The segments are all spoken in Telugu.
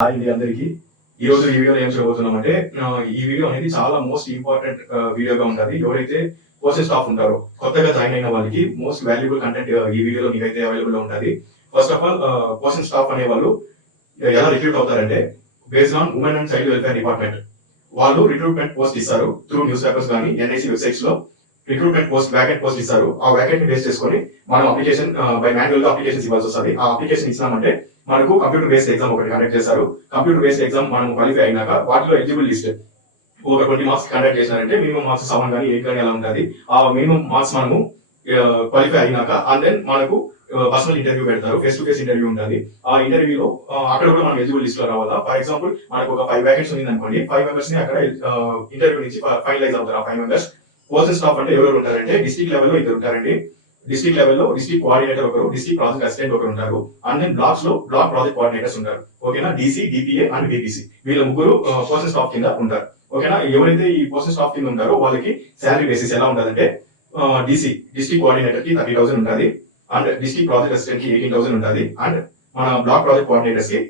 ఇది అందరికి. ఈ రోజు ఈ వీడియోలో ఏం చేయబోతున్నాం అంటే ఈ వీడియో అనేది చాలా మోస్ట్ ఇంపార్టెంట్ వీడియోగా ఉంటుంది. ఎవరైతే కోర్సెస్ స్టాఫ్ ఉంటారో కొత్తగా జాయిన్ అయిన వాళ్ళకి మోస్ట్ వాల్యుబుల్ కంటెంట్ ఈ వీడియోలో మీకైతే అవైలబుల్లో ఉంటుంది first of all courses staff అనే వాళ్ళు ఎలా recruit అవుతారంటే based on women and child welfare department వాళ్ళు రిక్రూట్మెంట్ పోస్ట్ ఇస్తారు త్రూ న్యూస్ పేపర్స్ కానీ ఎన్ఐసి వెబ్సైట్స్లో. రిక్రూట్మెంట్ పోస్ట్ వ్యాకెంట్ పోస్ట్ ఇస్తారు. ఆ వ్యాకెంట్ని బేస్ చేసుకొని మనం అప్లికేషన్ బై మాన్యువల్గా అప్లికేషన్స్ ఇవ్వాల్సి వస్తుంది. ఆ అప్లికేషన్ ఇచ్చినామంటే మనకు కంప్యూటర్ బేస్డ్ ఎగ్జామ్ ఒకటి కండక్ట్ చేస్తారు. కంప్యూటర్ బేస్డ్ ఎగ్జామ్ మనం క్వాలిఫై అయినాక వాటిలో ఎలిజిబుల్ లిస్ట్ ఒక ట్వంటీ మార్క్స్ కండక్ట్ చేసినారంటే మినిమం మార్క్స్ సెవెన్ కానీ ఎయిట్ కానీ ఎలా ఉంటుంది ఆ మినిమం మార్క్స్ మనము క్వాలిఫై అయినాక అండ్ దెన్ మనకు పర్సనల్ ఇంటర్వ్యూ పెడతారు. ఫేస్ టు ఫేస్ ఇంటర్వ్యూ ఉంటుంది ఆ ఇంటర్వ్యూలో అక్కడ కూడా మనం ఎలిజిబుల్ లిస్ట్లో రావాలా? ఫర్ ఎగ్జాంపుల్ మనకు ఒక ఫైవ్ వ్యాకెన్స్ ఉంది అనుకోండి ఫైవ్ మెంబర్స్ని అక్కడ ఇంటర్వ్యూ నుంచి ఫైనలైజ్ అవుతారు ఆ ఫైవ్ మెంబర్స్ ఫోర్సెస్ స్టాఫ్ అంటే ఎవరు ఉంటారంటే డిస్ట్రిక్ట్ లెవెల్లో ఇద్దరు ఉంటారండి. డిస్ట్రిక్ట్ లెవెల్లో డిస్ట్రిక్ట్ కోఆర్డినేటర్ ఒకరు డిస్ట్రిక్ట్ ప్రాజెక్ట్ అసిస్టెంట్ ఒకరు ఉంటారు. అండ్ దెన్ బ్లాక్స్లో బ్లాక్ ప్రాజెక్ట్ కోఆర్డినేటర్స్ ఉంటారు. ఓకేనా? డీసీ డిపిఏ అండ్ బీపీసీ వీళ్ళ ముగ్గురు ఫోర్సెస్ స్టాఫ్ కింద ఉంటారు. ఓకేనా? ఎవరైతే ఈ ఫోర్సెస్ స్టాఫ్ కింద ఉంటారో వాళ్ళకి శాలరీ బేసిస్ ఎలా ఉంటుందంటే డిసి డిస్ట్రిక్ట్ కోఆర్డినేటర్కి థర్టీ థౌసండ్ ఉంటుంది. అండ్ డిస్ట్రిక్ట్ ప్రాజెక్ట్ అసిస్టెంట్కి ఎయిటీన్ థౌసండ్ ఉంటుంది. అండ్ మన బ్లాక్ ప్రాజెక్ట్ కోఆర్డినేటర్స్కి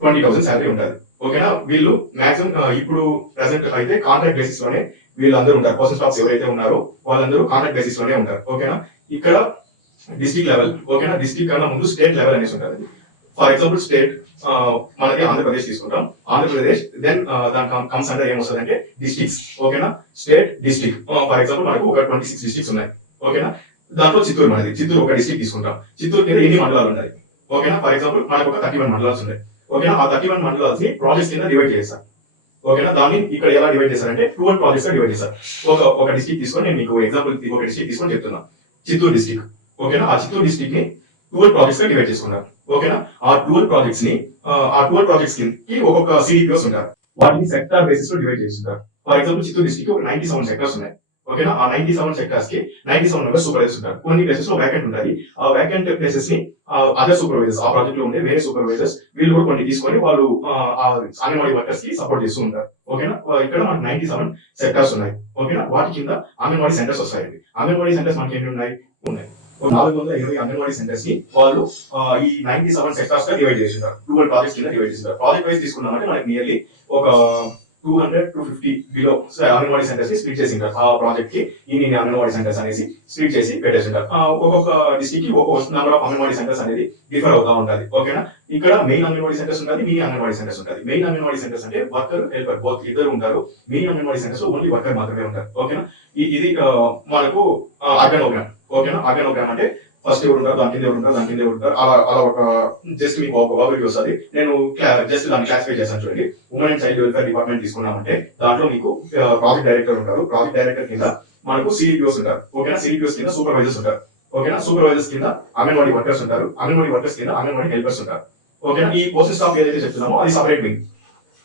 ట్వంటీ థౌసండ్ శాలరీ ఉంటుంది. ఓకేనా? వీళ్ళు మాక్సిమం ఇప్పుడు ప్రెసెంట్ అయితే కాంట్రాక్ట్ బేసిస్లోనే వీళ్ళందరూ ఉంటారు పర్సన్ స్టాఫ్స్ ఎవరైతే ఉన్నారో వాళ్ళందరూ కాంట్రాక్ట్ బేసిస్లోనే ఉంటారు. ఓకేనా? ఇక్కడ డిస్ట్రిక్ట్ లెవెల్ ఓకేనా? డిస్ట్రిక్ట్ కన్నా ముందు స్టేట్ లెవెల్ అనేసి ఉంటుంది. ఫర్ ఎగ్జాంపుల్ స్టేట్ మనకి ఆంధ్రప్రదేశ్ తీసుకుంటాం. ఆంధ్రప్రదేశ్ దెన్ దాని కమ్స్ అంటే ఏమొస్తుంది అంటే డిస్టిక్స్ ఓకేనా? స్టేట్ డిస్ట్రిక్ట్ ఫర్ ఎగ్జాంపుల్ మనకు ఒక ట్వంటీ సిక్స్ డిస్టిక్స్ ఉన్నాయి. ఓకేనా? దాంట్లో చిత్తూరు మనది. చిత్తూరు ఒక డిస్టిక్ తీసుకుంటాం. చిత్తూరు కింద ఎన్ని మండలాలు ఉన్నాయి? ఓకేనా? ఫర్ ఎగ్జాంపుల్ మనకు ఒక థర్టీ వన్ మండలాలు ఉన్నాయి. ఓకేనా? ఆ థర్టీ వన్ మండలాల్స్ని ప్రాజెక్ట్స్ కింద డివైడ్ చేస్తాం ఓకేనా? దాన్ని ఇక్కడ ఎలా డివైడ్ చేశారంటే ట్వెల్వ్ ప్రాజెక్ట్స్ డివైడ్ చేశారు. ఒక ఒక డిస్ట్రిక్ట్ తీసుకొని నేను మీకు ఎగ్జాంపుల్ ఒక డిస్ట్రిక్ట్ తీసుకొని చెప్తున్నా. చిత్తూరు డిస్ట్రిక్ట్ ఓకేనా? ఆ చిత్తూరు డిస్ట్రిక్ట్ని ట్వెల్వ్ ప్రాజెక్ట్స్గా డివైడ్ చేసుకున్నారు. ఓకేనా? ఆ ట్వెల్వ్ ప్రాజెక్ట్స్ని ఆ, ఆ ప్రాజెక్ట్స్కి ఒక్కొక్క సిడిపిఓస్ ఉంటారు. వాటిని సెక్టార్ బేసిస్లో డివైడ్ చేస్తుంటారు ఫర్ ఎగ్జాంపుల్ చిత్తూరు డిస్టిక్ ఒక నైన్టీ సెవెన్ సెక్టర్స్ ఉన్నాయి. ఓకేనా? ఆ నైన్టీ సెవెన్ సెక్టర్స్కి నైన్టీ సెవెన్ మెంబర్స్ సూపర్వైజర్స్ ఉంటారు. కొన్ని ప్లేసెస్లో వ్యాకెంట్ ఉంటాయి ఆ వ్యాకెంట్ ప్లేసెస్ని అదర్ సూపర్వైజర్స్ ఆ ప్రాజెక్ట్లో ఉండే వేరే సూపర్వైజర్స్ వీళ్ళు కూడా కొన్ని తీసుకొని వాళ్ళు అంగన్వాడీ వర్కర్స్కి సపోర్ట్ చేస్తూ ఉంటారు. ఓకేనా? ఇక్కడ మనకి నైన్టీ సెవెన్ సెక్టర్స్ ఉన్నాయి. ఓకేనా? వాటి కింద అంగన్వాడీ సెంటర్స్ వస్తాయండి అంగన్వాడీ సెంటర్స్ మనకి ఎన్ని ఉన్నాయి? ఉన్నాయి. నాలుగు వందల ఇరవై అంగన్వాడీ సెంటర్స్ని వాళ్ళు ఈ నైన్టీ సెవెన్ సెక్టర్స్గా డివైడ్ చేసింటారు ట్వెల్వ్ ప్రాజెక్ట్స్ కింద డివైడ్ చేస్తారు ప్రాజెక్ట్ వైజ్ తీసుకున్నామంటే మనకి నియర్లీ ఒక two hundred two fifty below anganwadi సెంటర్స్ని split చేసింటారు ఆ ప్రాజెక్ట్కి ఇన్ని ఇన్ని అంగన్వాడీ సెంటర్స్ అనేసి స్ప్లిట్ చేసి పెట్టేసి ఉంటారు ఒక్కొక్క డిస్ట్రిక్ట్కి ఒక్కొక్క నెంబర్ ఆఫ్ అంగన్వాడీ సెంటర్స్ అనేది డిఫర్ అవుతా ఉంటుంది. ఓకేనా ఇక్కడ మెయిన్ అంగన్వాడీ సెంటర్స్ ఉంటుంది మీ అంగన్వాడీ సెంటర్స్ ఉంటుంది మెయిన్ అంగన్వాడీ సెంటర్స్ అంటే వర్కర్ హెల్పర్ బోత్ ఇద్దరు ఉంటారు. మీ అంగన్వాడీ సెంటర్స్ ఓన్లీ వర్కర్ మాత్రమే ఉంటారు. ఓకేనా ఇది మనకు ఆర్గనోగ్రామ్ ఓకేనా ఆర్గనోగ్రామ్ అంటే ఫస్ట్ ఎవరు ఉంటారు దాని కింద ఎవరు ఉంటారు దాని కింద ఎవరు ఉంటారు అలా అలా ఒక జస్ట్ మీకు ఒక ఓవర్వ్యూ వస్తుంది. నేను జస్ట్ దాన్ని క్లాసిఫై చేశాను చూడండి. Women and child welfare department తీసుకున్నామంటే దాంట్లో మీకు ప్రాజెక్ట్ డైరెక్టర్ ఉంటారు. ప్రాజెక్ట్ డైరెక్టర్ కింద మనకు సిడిపిఓస్ ఉంటారు. ఓకేనా సిడిపిఓస్ కింద సూపర్వైజర్స్ ఉంటారు. ఓకేనా సూపర్వైజర్స్ కింద అంగన్వాడీ వర్కర్స్ ఉంటారు. అంగన్వాడీ వర్కర్స్ కింద అంగన్వాడీ హెల్పర్స్ ఉంటారు. ఓకేనా ఈ పోస్ట్ స్టాఫ్ ఏదైతే చెప్తున్నామో అది సపరేట్ వింగ్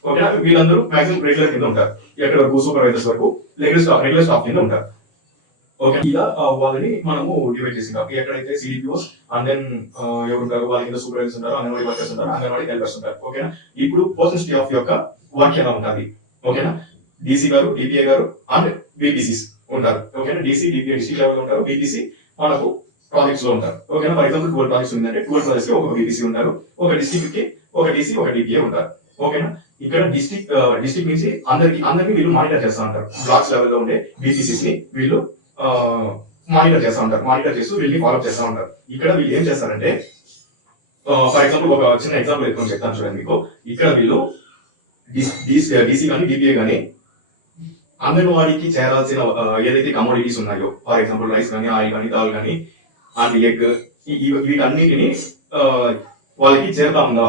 ఓకేనా వీళ్ళందరూ మాక్సిమం రెగ్యులర్ కింద ఉంటారు. ఎక్కడ? వరకు సూపర్వైజర్స్ వరకు రెగ్యులర్ స్టాఫ్ రెగ్యులర్ స్టాఫ్ కింద ఉంటారు. ఓకే ఇలా uh, వాళ్ళని మనము డివైడ్ చేసింటాం ఎక్కడైతే సిడిపిఓస్ అండ్ దెన్ ఎవరు ఉంటారు వాళ్ళ కింద సూపర్వైజర్స్ ఉంటారు అంగన్వాడీ వర్కర్స్ ఉంటారు అంగన్వాడీ హెల్పర్స్ ఉంటారు. ఓకేనా ఇప్పుడు పర్సన్ స్టాఫ్ యొక్క వర్క్ ఉంటుంది. ఓకేనా డీసీ గారు డిపిఏ గారు అండ్ బీపీసీస్ ఉంటారు. ఓకేనా డీసీ డిపిఏ డిస్ట్రిక్ట్ లెవెల్ ఉంటారు. బీపీసీ మనకు ప్రాజెక్ట్స్లో ఉంటారు. ఓకేనా ఫర్ ఎగ్జాంపుల్ ట్వెల్వ్ ప్రాజెక్ట్స్ ఉందంటే ట్వెల్వ్ ప్రాజెక్ట్స్కి ఒక బీపీసీ ఉంటారు ఒక డిస్ట్రిక్ట్కి ఒక డీసీ ఒక డిపిఏ ఉంటారు. ఓకేనా ఇక్కడ డిస్ట్రిక్ట్ డిస్ట్రిక్ట్ నుంచి అందరికి అందరికి వీళ్ళు మానిటర్ చేస్తా ఉంటారు. బ్లాక్స్ లెవెల్లో ఉండే బీసీసీస్ని వీళ్ళు మానిటర్ చేస్తా ఉంటారు. మానిటర్ చేస్తూ వీళ్ళని ఫాలో చేస్తా ఉంటారు. ఇక్కడ వీళ్ళు ఏం చేస్తారంటే ఫర్ ఎగ్జాంపుల్ ఒక చిన్న ఎగ్జాంపుల్ ఎత్తుకొని చెప్తాను చూడండి మీకు. ఇక్కడ వీళ్ళు డీసీ కానీ డిపిఏ కానీ అంగన్వాడీకి చేరాల్సిన ఏదైతే కమోడిటీస్ ఉన్నాయో ఫర్ ఎగ్జాంపుల్ రైస్ కానీ ఆయిల్ కానీ దాల్ కానీ అండ్ ఎగ్ వీటన్నిటిని వాళ్ళకి చేరుతా ఉందా?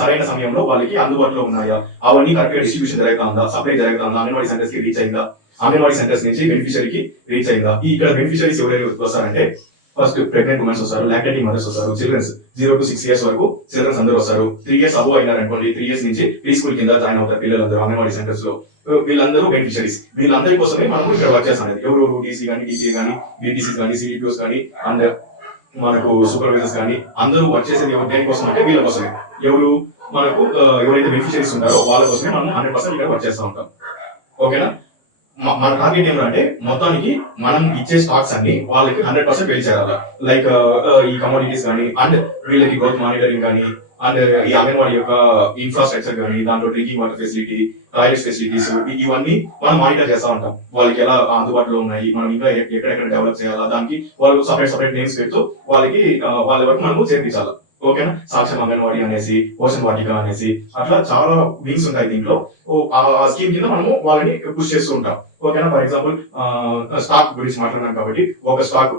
సరైన సమయంలో వాళ్ళకి అందుబాటులో ఉన్నాయా? అవన్నీ కరెక్ట్గా డిస్ట్రిబ్యూషన్ జరుగుతా ఉందా? సప్లై జరుగుతా ఉందా? అంగన్వాడీ సెంటర్స్కి రీచ్ అయిందా? అంగన్వాడీ సెంటర్స్ నుంచి బెనిఫిషరీకి రీచ్ అయిందా? ఈ ఇక్కడ బెనిఫిషరీస్ ఎవరైనా వస్తారంటే ఫస్ట్ ప్రెగ్నెంట్ ఉమెన్స్ వస్తారు లాక్టేటింగ్ మదర్స్ వస్తారు childrens zero to six years వరకు చిల్డ్రన్స్ అందరూ వస్తారు. త్రీ ఇయర్స్ అబో అయినారనుకోండి త్రీ ఇయర్స్ నుంచి ప్రీ స్కూల్ కింద జాయిన్ అవుతారు పిల్లలందరూ అంగన్వాడీ సెంటర్స్లో. Uh, వీళ్ళందరూ బెనిఫిషరీస్ వీళ్ళందరి కోసమే మనం ఇక్కడ వర్క్ చేస్తాం ఎవరు టీసీ కానీ టీసీ కానీ బీటీసీ కానీ సిడిపిఓస్ కానీ అండ్ మనకు సూపర్వైజర్స్ కానీ అందరూ వర్క్ చేసేది ఎవరు? దేనికోసం అంటే వీళ్ళ కోసమే. ఎవరు మనకు uh, ఎవరైతే బెనిఫిషరీస్ ఉన్నారో వాళ్ళ కోసమే మనం హండ్రెడ్ పర్సెంట్ ఇక్కడ వర్క్ చేస్తూ ఉంటాం. ఓకేనా మన టార్గెట్ ఏమంటే మొత్తానికి మనం ఇచ్చే స్టాక్స్ అన్ని వాళ్ళకి హండ్రెడ్ పర్సెంట్ పే చేయాలి? లైక్ ఈ కమోడిటీస్ కానీ అండ్ వీళ్ళకి గ్రోత్ మానిటరింగ్ కానీ అండ్ ఈ అంగన్వాడీ యొక్క ఇన్ఫ్రాస్ట్రక్చర్ కానీ దాంట్లో drinking water facility toilet facilities ఇవన్నీ మనం మానిటర్ చేస్తా ఉంటాం. వాళ్ళకి ఎలా అందుబాటులో ఉన్నాయి మనం ఇంకా ఎక్కడెక్కడ డెవలప్ చేయాలా దానికి వాళ్ళు సపరేట్ సపరేట్ నేమ్స్ పెడుతూ వాళ్ళకి uh, వాళ్ళ వరకు మనము చేర్పించాలి. ఓకేనా? సాక్ష్యం అంగన్వాడీ అనేసి ఓషన్ వాటిక అనేసి అట్లా చాలా వింగ్స్ ఉంటాయి దీంట్లో. ఓ, ఆ స్కీమ్ కింద మనము వాళ్ళని పుష్ చేస్తూ ఉంటాం. ఓకేనా? ఫర్ ఎగ్జాంపుల్ స్టాక్ గురించి మాట్లాడినాం కాబట్టి ఒక స్టాక్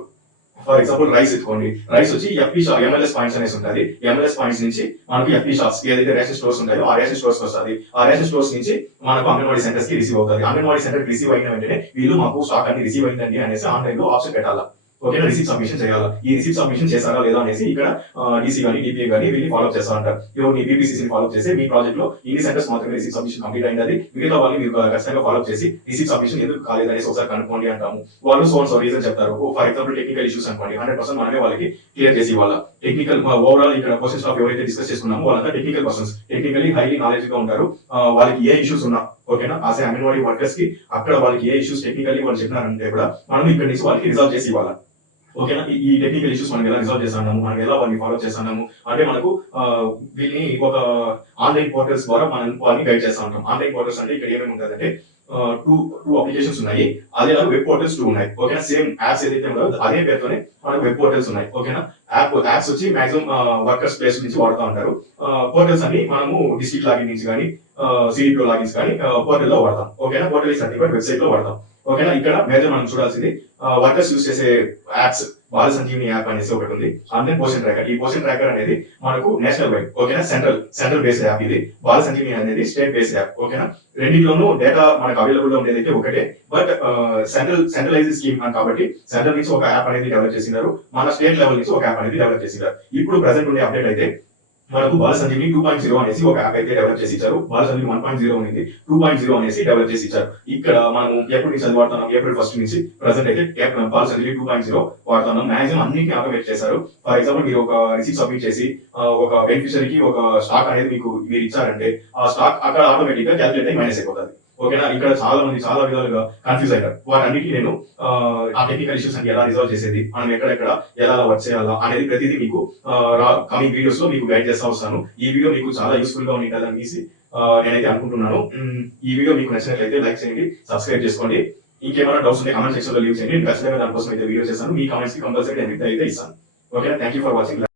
ఫర్ ఎగ్జాంపుల్ రైస్ ఎత్తుకోండి. రైస్ వచ్చి ఎఫ్పి షాప్ ఎంఎల్ఎస్ పాయింట్స్ అనేసి ఉంటుంది. ఎంఎల్ఎస్ పాయింట్స్ నుంచి మనకు ఎఫ్పి షాప్స్ ఏదైతే రేషన్ స్టోర్స్ ఉంటాయో ఆ రేషన్ స్టోర్స్ వస్తుంది. ఆ రేషన్ స్టోర్స్ నుంచి మనకు అంగన్వాడీ సెంటర్స్కి రిసీవ్ అవుతుంది. అంగన్వాడీ సెంటర్ రిసీవ్ అయిన వెంటనే వీళ్ళు మాకు స్టాక్ అన్ని రిసీవ్ అయిందండి అనేసి ఆన్లైన్లో ఆప్షన్ పెట్టాలా? ఓకేనా రిసీప్ సబ్మిషన్ చేయాలా? ఈ రిసీప్ సబ్మిషన్ చేశారా లేదా అనేసి ఇక్కడ డీసీ కానీ డిపిఏ కానీ వీళ్ళు ఫాలో చేస్తా ఉంటారు. మీ బీపీసీసీ ఫాలో చేసి మీ ప్రాజెక్ట్లో ఇన్ని సెంటర్స్ మాత్రమే రిసీప్ సబ్మిషన్ కంప్లీట్ అయింది మిగతా వాళ్ళని మీరు ఖచ్చితంగా ఫాలో చేసి రిసీప్ సబ్మిషన్ ఎందుకు కాలేదు అనేసి ఒకసారి కనుక్కోండి అంటాము. వాళ్ళు సో సో రీజన్ చెప్తారు. ఫర్ ఎగ్జాంపుల్ టెక్నికల్ ఇష్యూస్ అనుకోండి. హండ్రెడ్ పర్సెంట్ మనమే వాళ్ళకి క్లియర్ చేసి ఇవ్వాలి. టెక్నికల్ ఓవరాల్ ఇక్కడ క్వశ్చన్స్ ఆఫ్ ఎవరైతే డిస్కస్ చేసుకున్నామో వాళ్ళంతా టెక్నికల్ పర్సన్స్ టెక్నికలీ హైలీ నాలెడ్జ్గా ఉంటారు. వాళ్ళకి ఏ ఇష్యూస్ ఉన్నా ఓకేనా ఆసే అంగన్వాడీ వర్కర్స్కి అక్కడ వాళ్ళకి ఏ ఇష్యూస్ టెక్నికల్లీ వాళ్ళు చెప్పినారంటే కూడా మనం ఇక్కడ నుంచి వాళ్ళకి రిజాల్వ్ చేసి ఇవ్వాలి. ఓకేనా? ఈ- టెక్నికల్ ఇష్యూస్ మనం ఎలా రిజాల్వ్ చేస్తున్నాము మనం ఎలా వాళ్ళని ఫాలో చేస్తున్నాము అంటే మనకు వీళ్ళని ఒక ఆన్లైన్ పోర్టల్స్ ద్వారా మనం వాళ్ళని గైడ్ చేస్తా ఉంటాం. ఆన్లైన్ పోర్టల్స్ అంటే ఇక్కడ ఏమేమి ఉంటుందంటే టూ టూ అప్లికేషన్స్ ఉన్నాయి. అదే వెబ్ పోర్టల్స్ టూ ఉన్నాయి. ఓకేనా? సేమ్ యాప్స్ ఏదైతే ఉందో అదే పేరుతోనే మనకు వెబ్ పోర్టల్స్ ఉన్నాయి. ఓకేనా? యాప్ యాప్స్ వచ్చి మాక్సిమం వర్కర్స్ ప్లేస్ నుంచి వాడుతూ ఉంటారు. పోర్టల్స్ అన్ని మనము డిస్ట్రిక్ట్ లాగిన్ నుంచి కానీ సిడిపిఓ లాగిన్స్ కానీ పోర్టల్లో వాడతాం. ఓకేనా? పోర్టల్ అన్ని వెబ్సైట్లో వాడతాం. ఓకేనా? ఇక్కడ మేజర్ మనం చూడాల్సింది వర్కర్స్ యూస్ చేసే యాప్స్ బాల సంజీవిని యాప్ అనేసి ఒకటి ఉంది. ఆన్లైన్ పోషన్ ట్రాకర్ ఈ పోషన్ ట్రాకర్ అనేది మనకు నేషనల్ వైడ్ ఓకేనా? సెంట్రల్ సెంట్రల్ బేస్డ్ యాప్ ఇది. బాల సంజీవిని అనేది స్టేట్ బేస్డ్ యాప్ ఓకేనా? రెండింటిలోనూ డేటా మనకు అవైలబుల్గా ఉండేది అయితే ఒకటే. బట్ సెంట్రల్ సెంట్రలైజ్ స్కీమ్ కాబట్టి సెంట్రల్ నుంచి ఒక యాప్ అనేది డెవలప్ చేసినారు మన స్టేట్ లెవెల్ నుంచి ఒక యాప్ అనేది డెవలప్ చేసినారు ఇప్పుడు ప్రజెంట్ ఉండే అప్డేట్ అయితే మనకు Bala Sanjeevani two point zero అనేసి ఒక యాప్ అయితే డెవలప్ చేసి ఇచ్చారు. బాల వన్ పాయింట్ జీరో ఉంది టూ పాయింట్ జీరో అనేసి డెవలప్ చేసి ఇచ్చారు. ఇక్కడ మనం ఎప్పటి నుంచి వాడుతున్నాం? ఏప్రిల్ ఫస్ట్ నుంచి ప్రజెంట్ అయితే app- Bala two point zero వాడుతున్నాం. మాక్సిమం అన్నింటిని ఆటోమేట్ చేశారు. ఫర్ ఎగ్జాంపుల్ మీరు ఒక రిసీప్ సబ్మిట్ చేసి ఒక బెనిఫిషరీకి ఒక స్టాక్ అనేది మీకు మీరు ఇచ్చారంటే ఆ స్టాక్ అక్కడ ఆటోమేటిక్గా క్యాలిక్యులేట్ అయి మైనస్ అయిపోతుంది. ఓకేనా? ఇక్కడ చాలా మంది చాలా విధాలుగా కన్ఫ్యూజ్ అయ్యారు వాటన్నిటికీ నేను ఆ, టెక్నికల్ ఇష్యూస్ అని ఎలా రిజాల్వ్ చేసేది మనం ఎక్కడెక్కడ ఎలా వర్క్ చేయాలా అనేది ప్రతిదీ మీకు కమింగ్ వీడియోస్లో మీకు గైడ్ చేస్తా వస్తాను. ఈ వీడియో మీకు చాలా యూస్ఫుల్గా ఉంటుంది అనేసి నేనైతే అనుకుంటున్నాను. ఈ వీడియో మీకు నచ్చినట్లయితే లైక్ చేయండి సబ్స్క్రైబ్ చేసుకోండి. ఇంకేమైనా డౌట్స్ ఉంటే కామెంట్ సెక్షన్లో లీవ్ చేయండి. ఖచ్చితంగా దానికోసం అయితే వీడియో చేస్తాను. మీ కామెంట్స్కి కంపల్సరీ నేను అయితే ఇస్తాను. Okay thank you for watching